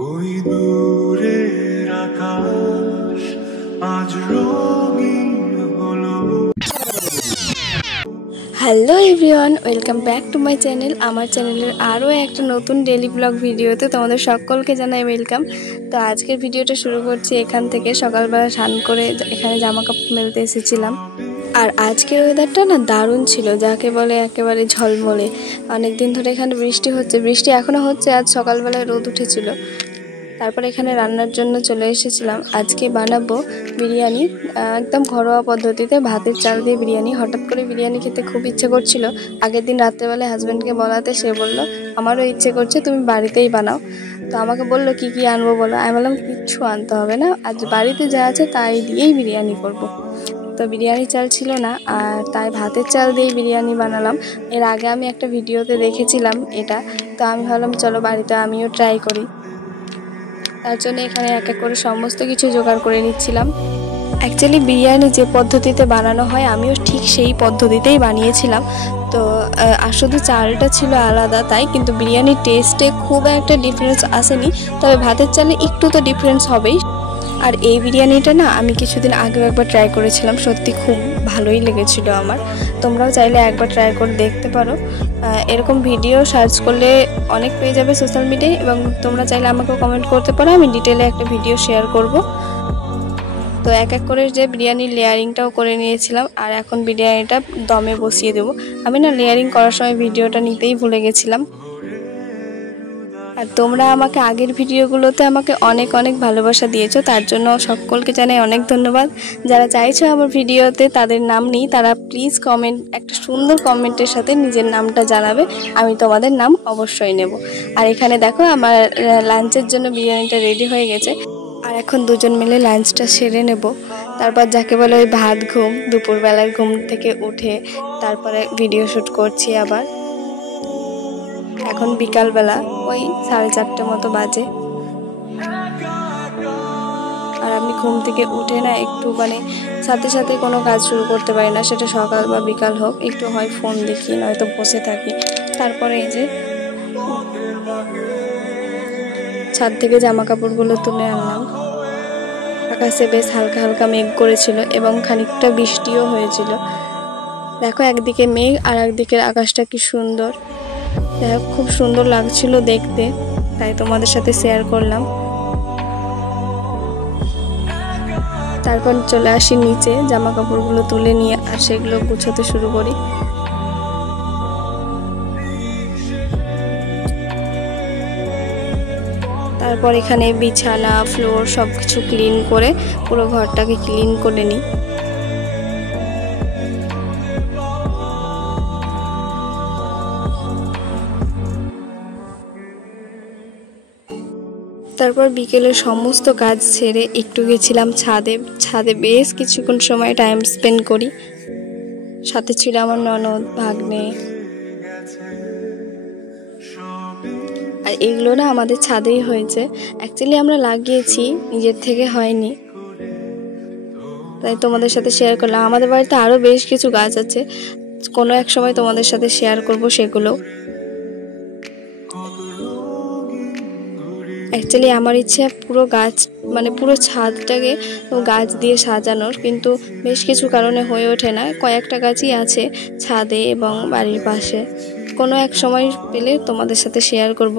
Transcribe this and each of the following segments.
ওই দূরের আকাশ আজ রঙিন হলো। Hello everyone, welcome back to my channel. আমার চ্যানেলের আরও একটা নতুন ডেলি ব্লগ ভিডিওতে তোমাদের সকলকে জানাই ওয়েলকাম। তো আজকের ভিডিওটা শুরু করছি এখান থেকে। সকালবেলা স্নান করে এখানে জামা কাপড় মেলতে এসেছিলাম। আর আজকের ওয়েদারটা না দারুণ ছিল, যাকে বলে একেবারে ঝলমলে। অনেক দিন ধরে এখানে বৃষ্টি হচ্ছে, বৃষ্টি এখনও হচ্ছে। আজ সকালবেলায় রোদ উঠেছিল। তারপর এখানে রান্নার জন্য চলে এসেছিলাম। আজকে বানাবো বিরিয়ানি, একদম ঘরোয়া পদ্ধতিতে ভাতের চাল দিয়ে বিরিয়ানি। হঠাৎ করে বিরিয়ানি খেতে খুব ইচ্ছে করছিল। আগের দিন রাত্রেবেলায় হাজব্যান্ডকে বলাতে সে বলল আমারও ইচ্ছে করছে, তুমি বাড়িতেই বানাও। তো আমাকে বললো কি কি আনবো বলো। আমি বললাম কিচ্ছু আনতে হবে না, আজ বাড়িতে যা আছে তাই দিয়েই বিরিয়ানি করব। তো বিরিয়ানি চাল ছিল না, আর তাই ভাতের চাল দিয়েই বিরিয়ানি বানালাম। এর আগে আমি একটা ভিডিওতে দেখেছিলাম এটা, তো আমি ভাবলাম চলো বাড়িতে আমিও ট্রাই করি। তার জন্য এখানে এক এক করে সমস্ত কিছু জোগাড় করে নিচ্ছিলাম। অ্যাকচুয়ালি বিরিয়ানি যে পদ্ধতিতে বানানো হয় আমিও ঠিক সেই পদ্ধতিতেই বানিয়েছিলাম। তো আর শুধু চালটা ছিল আলাদা তাই, কিন্তু বিরিয়ানির টেস্টে খুব একটা ডিফারেন্স আসেনি। তবে ভাতের চালে একটু তো ডিফারেন্স হবেই। আর এই বিরিয়ানিটা না আমি কিছুদিন আগেও একবার ট্রাই করেছিলাম, সত্যি খুব ভালোই লেগেছিল আমার। তোমরাও চাইলে একবার ট্রাই করে দেখতে পারো। এরকম ভিডিও সার্চ করলে অনেক পেয়ে যাবে সোশ্যাল মিডিয়ায়, এবং তোমরা চাইলে আমাকেও কমেন্ট করতে পারো, আমি ডিটেলে একটা ভিডিও শেয়ার করব। তো এক এক করে যে বিরিয়ানির লেয়ারিংটাও করে নিয়েছিলাম, আর এখন বিরিয়ানিটা দমে বসিয়ে দেবো। আমি না লেয়ারিং করার সময় ভিডিওটা নিতেই ভুলে গেছিলাম। আর তোমরা আমাকে আগের ভিডিওগুলোতে আমাকে অনেক অনেক ভালোবাসা দিয়েছো, তার জন্য সকলকে জানাই অনেক ধন্যবাদ। যারা চাইছো আমার ভিডিওতে তাদের নাম নেই, তারা প্লিজ কমেন্ট, একটা সুন্দর কমেন্টের সাথে নিজের নামটা জানাবে, আমি তোমাদের নাম অবশ্যই নেব। আর এখানে দেখো আমার লাঞ্চের জন্য বিরিয়ানিটা রেডি হয়ে গেছে। আর এখন দুজন মিলে লাঞ্চটা সেরে নেব। তারপর যাকে বলে ওই ভাত ঘুম, দুপুরবেলার ঘুম থেকে উঠে তারপরে ভিডিও শ্যুট করছি আবার। এখন বিকালবেলা ওই 4:30 মতো বাজে। আর আমি ঘুম থেকে উঠে না একটু সাথে সাথে কোনো কাজ শুরু করতে পারি না, সেটা সকাল বা বিকাল হোক। একটু হয় ফোন দেখি, নয়তো বসে থাকি। তারপরে এই যে ছাদ থেকে জামা কাপড়গুলো তুলে আনলাম। আকাশে বেশ হালকা হালকা মেঘ করেছিল এবং খানিকটা বৃষ্টিও হয়েছিল। দেখো একদিকে মেঘ আর একদিকের আকাশটা কি সুন্দর, খুব সুন্দর লাগছিল দেখতে, তাই তোমাদের সাথে শেয়ার করলাম। তারপর চলে আসি নিচে, জামা কাপড়গুলো তুলে নিয়ে আর সেগুলো গুছাতে শুরু করি। তারপর এখানে বিছানা, ফ্লোর সব কিছু ক্লিন করে পুরো ঘরটাকে ক্লিন করে নিই। তারপর বিকেলের সমস্ত কাজ ছেড়ে একটু গেছিলাম ছাদে বেশ কিছুক্ষণ সময় টাইম স্পেন্ড করি। সাথে ছিল আমার ননদ, ভাগ্নে। আর এগুলো না আমাদের ছাদেই হয়েছে, অ্যাকচুয়ালি আমরা লাগিয়েছি, নিজের থেকে হয়নি, তাই তোমাদের সাথে শেয়ার করলাম। আমাদের বাড়িতে আরও বেশ কিছু গাছ আছে, কোনো এক সময় তোমাদের সাথে শেয়ার করব সেগুলো। অ্যাকচুয়ালি আমার ইচ্ছে পুরো গাছ পুরো ছাদটাকে গাছ দিয়ে সাজানোর, কিন্তু বেশ কিছু কারণে হয়ে ওঠে না। কয়েকটা গাছই আছে ছাদে এবং বাড়ির পাশে, কোনো এক সময় পেলে তোমাদের সাথে শেয়ার করব।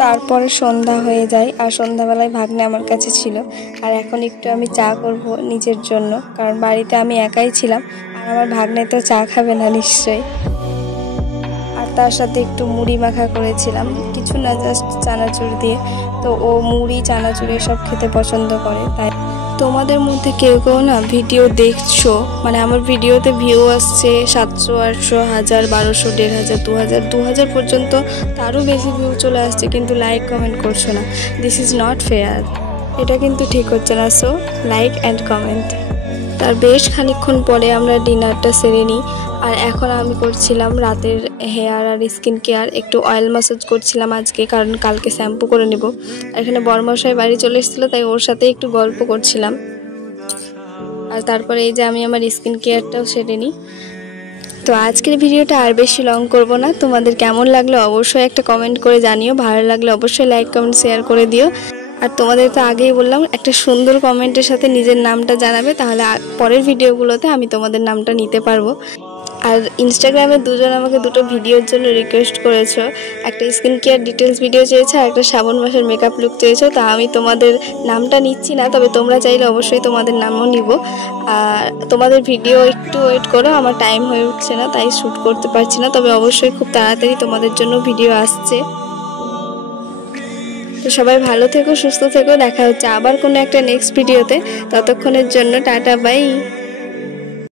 তারপরে সন্ধ্যা হয়ে যায়, আর সন্ধ্যাবেলায় ভাগ্নে আমার কাছে ছিল। আর এখন একটু আমি চা করব নিজের জন্য, কারণ বাড়িতে আমি একাই ছিলাম, আর আমার ভাগ্নে তো চা খাবে না নিশ্চয়ই। আর তার সাথে একটু মুড়ি মাখা করেছিলাম, কিছু না জাস্ট চানাচুর দিয়ে। তো ও মুড়ি চানাচুর এসব খেতে পছন্দ করে। তাই তোমাদের মধ্যে কেউ কেউ না ভিডিও দেখছো, আমার ভিডিওতে ভিউ আসছে 700, 800, 1000, 1200, 1500, 2000 পর্যন্ত, তারও বেশি ভিউ চলে আসছে, কিন্তু লাইক কমেন্ট করছো না। দিস ইজ নট ফেয়ার, এটা কিন্তু ঠিক হচ্ছে না। So like and comment. তার বেশ খানিকক্ষণ পরে আমরা ডিনারটা সেরে নিই। আর এখন আমি করছিলাম রাতের হেয়ার আর স্কিন কেয়ার, একটু অয়েল ম্যাসাজ করছিলাম আজকে, কারণ কালকে শ্যাম্পু করে নেব। আর এখানে বড়মশাই বাড়ি চলে এসেছিলো, তাই ওর সাথে একটু গল্প করছিলাম। আর তারপরে এই যে আমি আমার স্কিন কেয়ারটাও সেরে নিই। তো আজকের ভিডিওটা আর বেশি লং করব না, তোমাদের কেমন লাগলো অবশ্যই একটা কমেন্ট করে জানিও, ভালো লাগলে অবশ্যই লাইক কমেন্ট শেয়ার করে দিও। আর তোমাদের তো আগেই বললাম একটা সুন্দর কমেন্টের সাথে নিজের নামটা জানাবে, তাহলে পরের ভিডিওগুলোতে আমি তোমাদের নামটা নিতে পারবো। আর ইনস্টাগ্রামে দুজন আমাকে দুটো ভিডিওর জন্য রিকোয়েস্ট করেছো, একটা স্কিন কেয়ার ডিটেলস ভিডিও চেয়েছো আর একটা শ্রাবণ মাসের মেকআপ লুক চেয়েছো। তা আমি তোমাদের নামটা নিচ্ছি না, তবে তোমরা চাইলে অবশ্যই তোমাদের নামও নিব। আর তোমাদের ভিডিও একটু ওয়েট করো, আমার টাইম হয়ে উঠছে না তাই শ্যুট করতে পারছি না, তবে অবশ্যই খুব তাড়াতাড়ি তোমাদের জন্য ভিডিও আসছে। তো সবাই ভালো থেকো, সুস্থ থেকো, দেখা হচ্ছে আবার কোনো একটা নেক্সট ভিডিওতে। ততক্ষণের জন্য টাটা বাই।